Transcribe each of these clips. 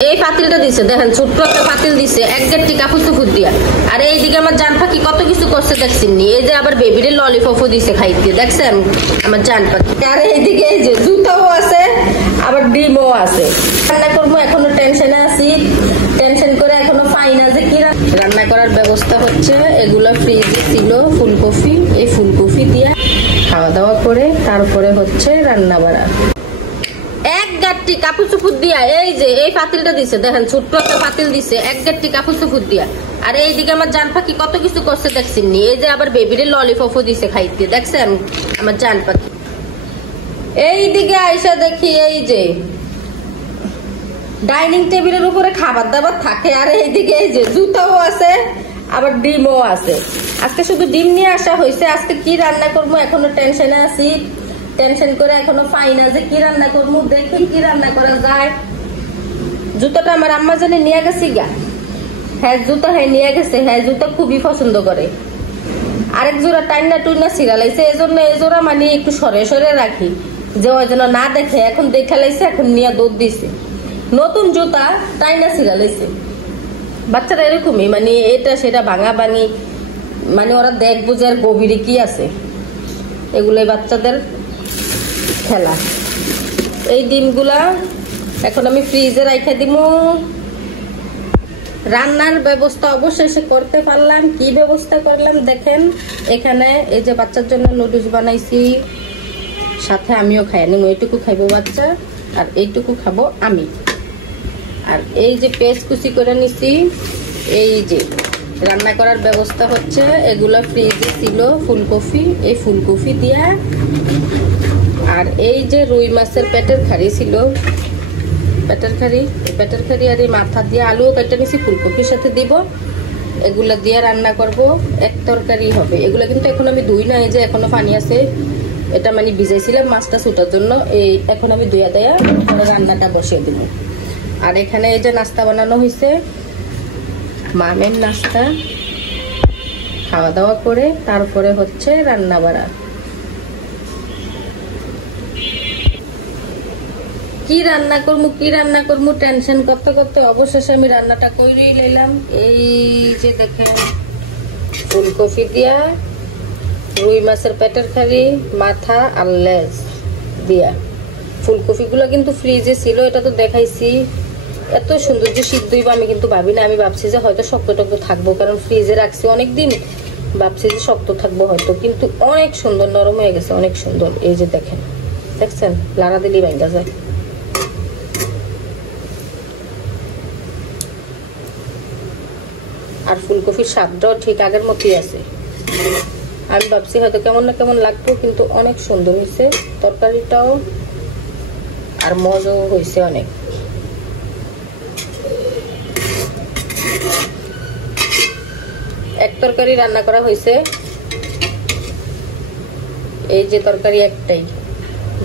এই পাতিলটা দিছে, দেখেন ছোট্ট একটা পাতিল দিছে, এক গেটটি কাপড় চুপুর দিয়া। আর এইদিকে আমার জান পাখি কত কিছু করছে দেখছেন নি। এই যে আবার বেবিরে ললিপপও দিছে খাইতে, দেখছেন আমার জান পাখি। আর এইদিকে এই যে জুতাও আছে, আবার ডিমও আছে। রান্না করবো, এখনো টেনশনে আছি, টেনশন করে এখনো পাই না যে কি রান্না করার ব্যবস্থা হচ্ছে। এগুলো ফ্রিজে ছিল ফুলকপি, এই ফুলকপি দিয়া খাওয়া দাওয়া করে তারপরে হচ্ছে রান্না বাড়া। এক গাঁটটি কাপড় চুপুর দিয়া এই যে এই পাতিলটা দিছে, দেখেন ছোট্ট একটা পাতিল দিছে, এক গাঁটটি কাপড় চুপুর দিয়া। আর এইদিকে আমার জান পাখি কত কিছু করছে দেখছেন নি। এই যে আবার বেবিরে ললিপপও দিছে খাইতে, দেখছেন আমার জান পাখি। এইদিকে আইসা দেখি এই যে ডাইনিং টেবিলের উপরে খাবার দাবার থাকে। আর এইদিকে এই যে জুতাও আছে, আবার ডিমও আছে। আজকে শুধু ডিম নিয়ে আসা হয়েছে। আজকে কি রান্না করবো এখনো টেনশনে আছি, টেনশন করে এখনো পাই না যে কি রান্না করবো। দেখি কি রান্না করা যায়। জুতোটা আমার আম্মা জানে নিয়ে গেছি গা। হ্যাঁ জুতো হ্যাঁ নিয়ে গেছে, হ্যাঁ জুতো খুবই পছন্দ করে। আরেক জোড়া টাইনা টুইনা সিরালাইছে, এজন্য এই জোড়া মানে একটু সরে সরে রাখি যে ওই যেন না দেখে। এখন দেখে লাইছে, এখন নিয়ে দৌড় দিছে। নতুন জুতা টাইনা সিরালাইছে। বাচ্চারা এরকমই, মানে এটা সেটা ভাঙা ভাঙি, মানে ওরা দেখবো যে আর গভীরে কি আছে। এগুলোই বাচ্চাদের খেলা। এই ডিমগুলা এখন আমি ফ্রিজে রাখা দিব। রান্নার ব্যবস্থা অবশেষে করতে পারলাম। কি ব্যবস্থা করলাম দেখেন। এখানে এই যে বাচ্চার জন্য নুডলস বানাইছি, সাথে আমিও খাই নিব। এইটুকু খাইবো বাচ্চা আর এইটুকু খাবো আমি। আর এই যে পেঁয়াজ কুচি করে নিছি। এই যে রান্না করার ব্যবস্থা হচ্ছে। এগুলো ফ্রিজে ছিল ফুলকপি, এই ফুলকপি দিয়া। আর এই যে রুই মাছের পেটের খাড়ি ছিল, পেটের খাড়ি আর এই মাথা দিয়ে আলুও কেটে নিছি, ফুলকপির সাথে দিব। এগুলা দিয়ে রান্না করব, এক তরকারি হবে। এগুলা কিন্তু এখন আমি ধুই না, এই যে এখনো পানি আছে। এটা মানে ভিজাইছিলাম মাছটা ছুটার জন্য। এই এখন আমি ধুয়া দেয়া রান্নাটা বসিয়ে দিব। আর এখানে এই যে নাস্তা বানানো হয়েছে, মামের নাস্তা। খাওয়া দাওয়া করে তারপরে হচ্ছে রান্না বাড়া। কি রান্না করবো টেনশন করতে করতে অবশেষে আমি রান্নাটা করেই নিলাম। এই যে দেখেন ফুলকপি দিয়া রুই মাছের পেটের খাড়ি, মাথা আর লেজ দিয়া। ফুলকপি গুলো কিন্তু ফ্রিজে ছিল, এটা তো দেখাইছি। এত সুন্দর যে সিদ্ধই আমি কিন্তু ভাবি না। আমি ভাবছি যে হয়তো শক্ত টক্ত থাকবো, কারণ ফ্রিজে রাখছি অনেকদিন, ভাবছি যে শক্ত থাকবো হয়তো, কিন্তু অনেক সুন্দর নরম হয়ে গেছে, অনেক সুন্দর। এই যে দেখেন, দেখছেন লাড়া দিলি ভাঙ্গা যায়। আর ফুলকপির স্বাদটাও ঠিক আগের মতোই আছে। আমি ভাবছি হয়তো কেমন না কেমন লাগবে, কিন্তু অনেক সুন্দর হয়েছে তরকারিটাও, আর মজাও হয়েছে অনেক। এক তরকারি রান্না করা হয়েছে। এই যে তরকারি একটাই,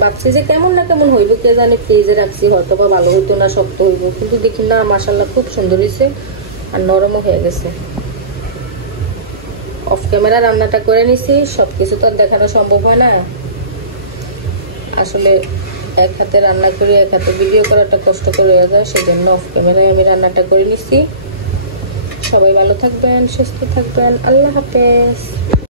ভাবছি যে কেমন না কেমন হইব কে জানে। ফ্রিজে রাখছি, হয়তো বা ভালো হইতো না, শক্ত হইব, কিন্তু দেখি না মাশাআল্লাহ খুব সুন্দর হয়েছে আর নরমও হয়ে গেছে। অফ ক্যামেরা রান্নাটা করে নিছি। সবকিছু তো দেখানো সম্ভব হয় না আসলে। এক হাতে রান্না করি, এক হাতে ভিডিও করাটা কষ্ট করে হয়ে যায়, সেই জন্য অফ ক্যামেরায় আমি রান্নাটা করে নিছি। সবাই ভালো থাকবেন, সুস্থ থাকবেন। আল্লাহ হাফেজ।